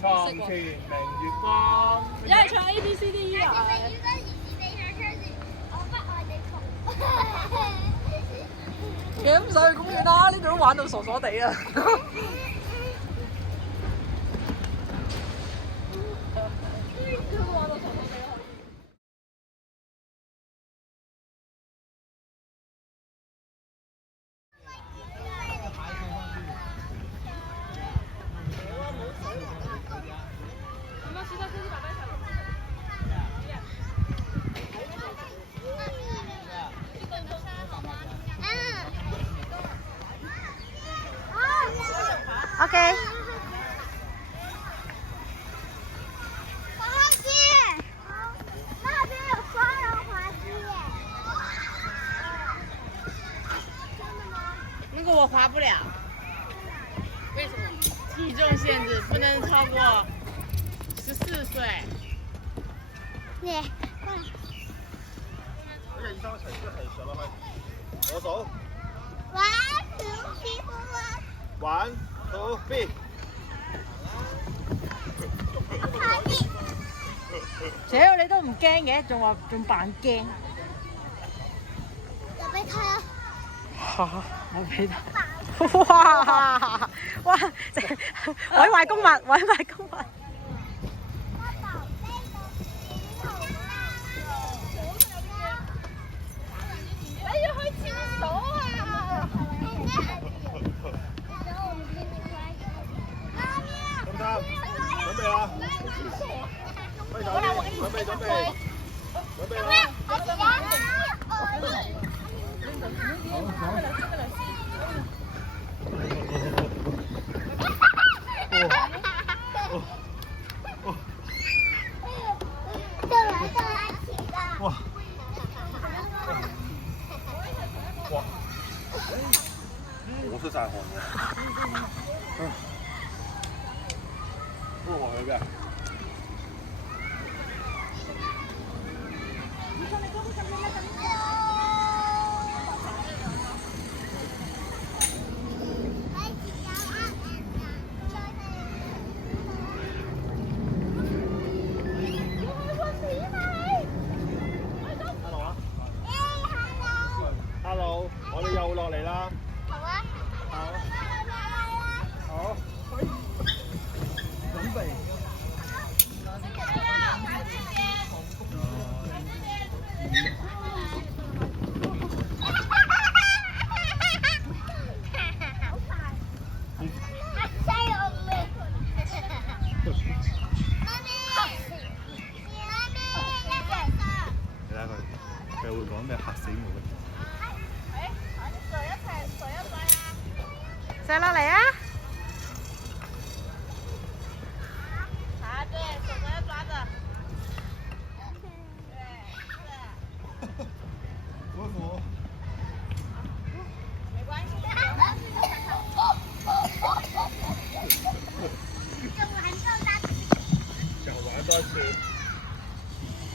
床前明月光。一係唱 A B C D E 啊！其實唔使去公園啦，呢度都玩到傻傻地啊！OK。滑梯，那边有双人滑梯。真的吗？那个我滑不了。为什么？体重限制不能超过14岁。你，好似醫生程式係上落去，我數。One two three four。One two three。滑梯。屌你都唔驚嘅，仲扮驚。有俾睇啊！嚇！有俾睇。哇！哇！毀壞公物，毀壞公物。準備啦！開手先，準備啦！哇！哇！我出晒汗喎。不過我去嘅。Hello，我哋又落嚟啦。好啊。好。好。準備。佢會講咩嚇死我嘅？上落嚟啊！对，手要抓着。舒服。没关系。又玩多一次，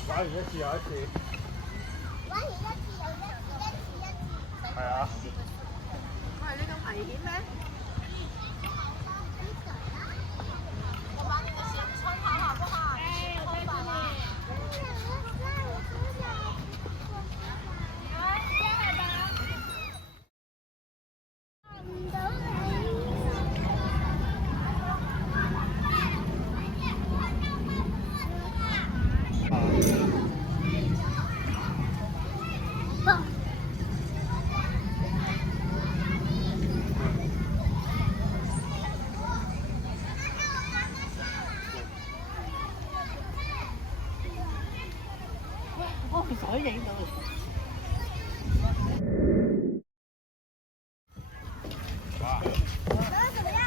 玩完一次又一次。玩完一次又一次。係啊。喂，你咁危險咩？我把你的鞋子穿好好不好？穿反了。我唔使影到。怎么样？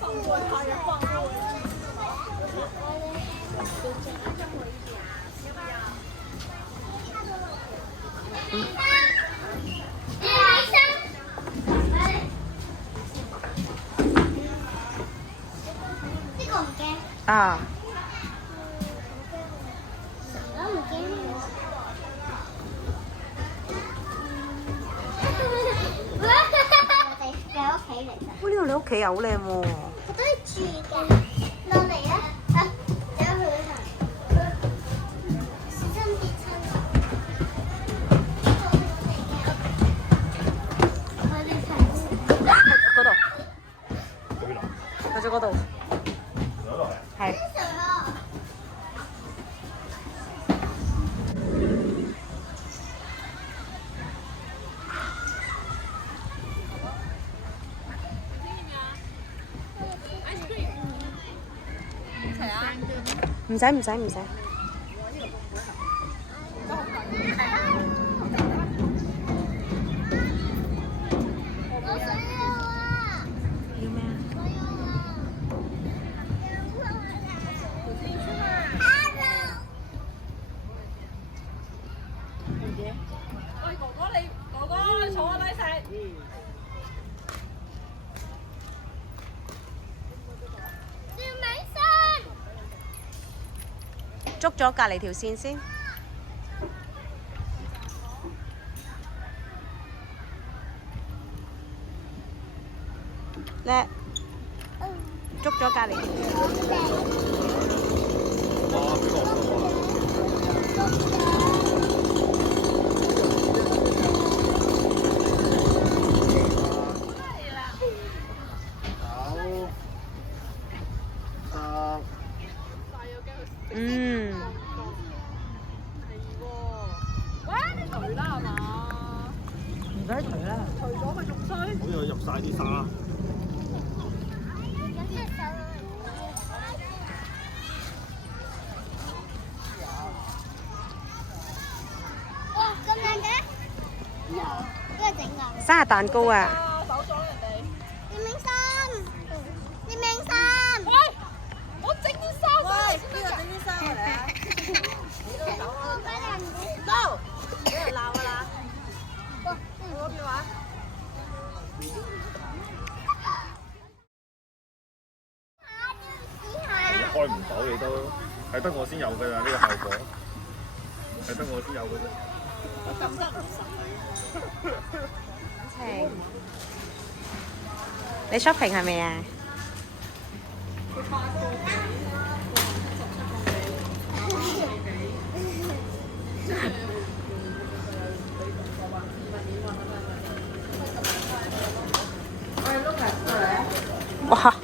放过他呀，放过我。呢個唔驚。啊！我唔驚。我哋嘅屋企嚟㗎。哇！呢度你屋企又好靚喎。佢都係住嘅。落嚟啊！走去行。小心跌親啊！我哋睇。嗰度，嗰邊啊？去咗嗰度。有落嚟。係。唔使唔使唔使。我想要啊！要咩啊？我要啊！喂，哥哥你坐我低食。趙美信，捉咗隔離條線先。叻，捉咗隔離條線。哇！幾落嗯。喂，你除啦係嘛？唔使除啦。除咗佢仲衰。好似入晒啲沙。哇，咁靚嘅？有，呢個整㗎。生日蛋糕啊！手咗人哋。葉明生，葉明生。喂，我整啲衫。喂，邊個整啲衫嚟啊？你都走啊！No，俾人鬧㗎啦。去嗰邊玩。開唔到你都係得我先有㗎咋呢個效果，係得我先有㗎啫。咁得唔實情，你 shopping 係咪啊？哇！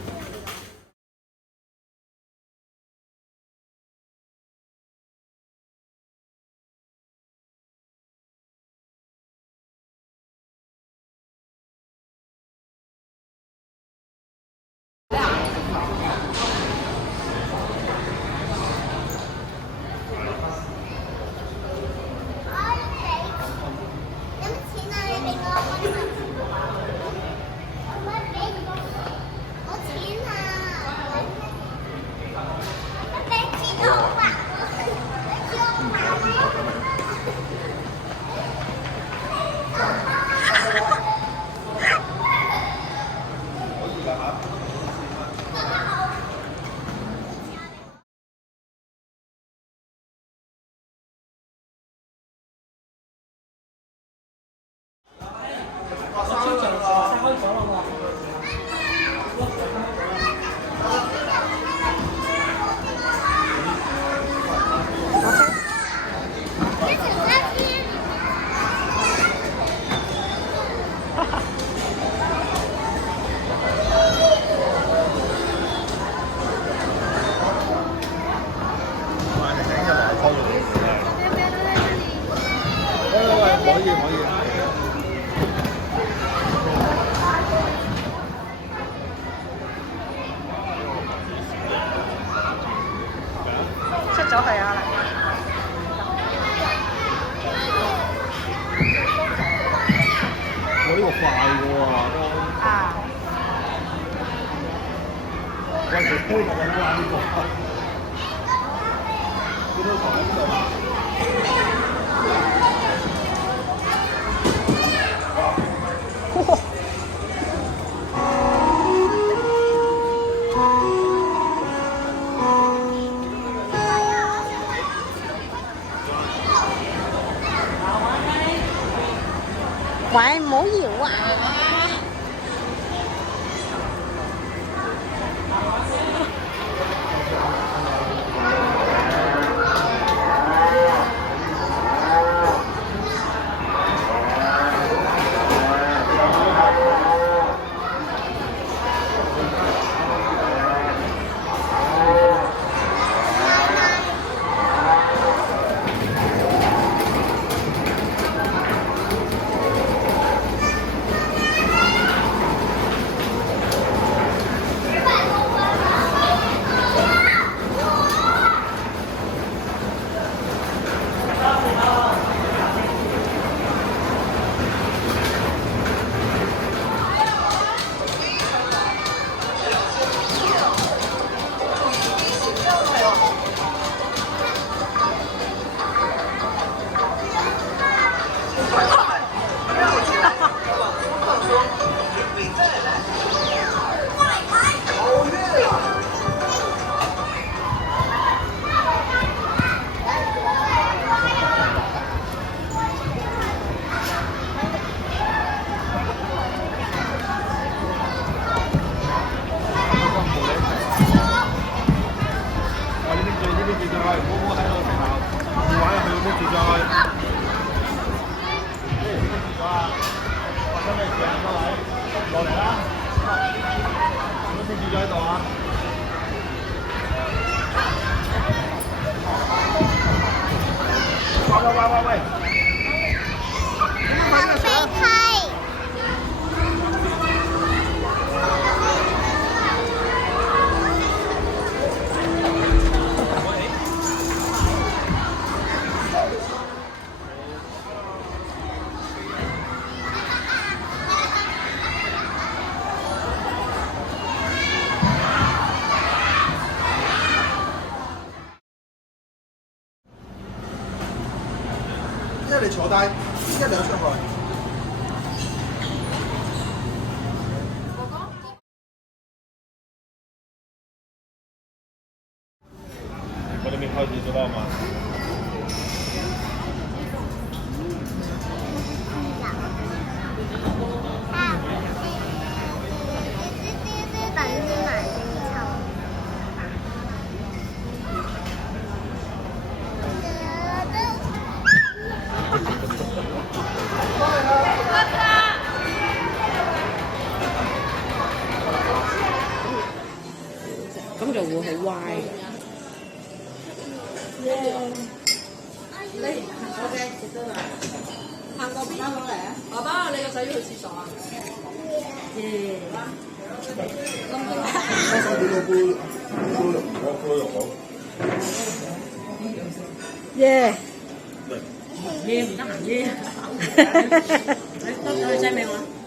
可以可以。出咗去啊！我呢個快嘅喎都。啊！喂，你推落去啦呢個。呢個台喺邊度啊？喂，唔好搖啊！落嚟啦！唔好停住咗喺度啊！喂！放飛梯。一你坐低，一你出去。我哋未開始咗啦嘛？等先埋先抽。咁就會好歪。行過邊攞嚟啊！爸爸，你個仔要去廁所啊？耶！耶唔得閒耶！得咗你劑未我？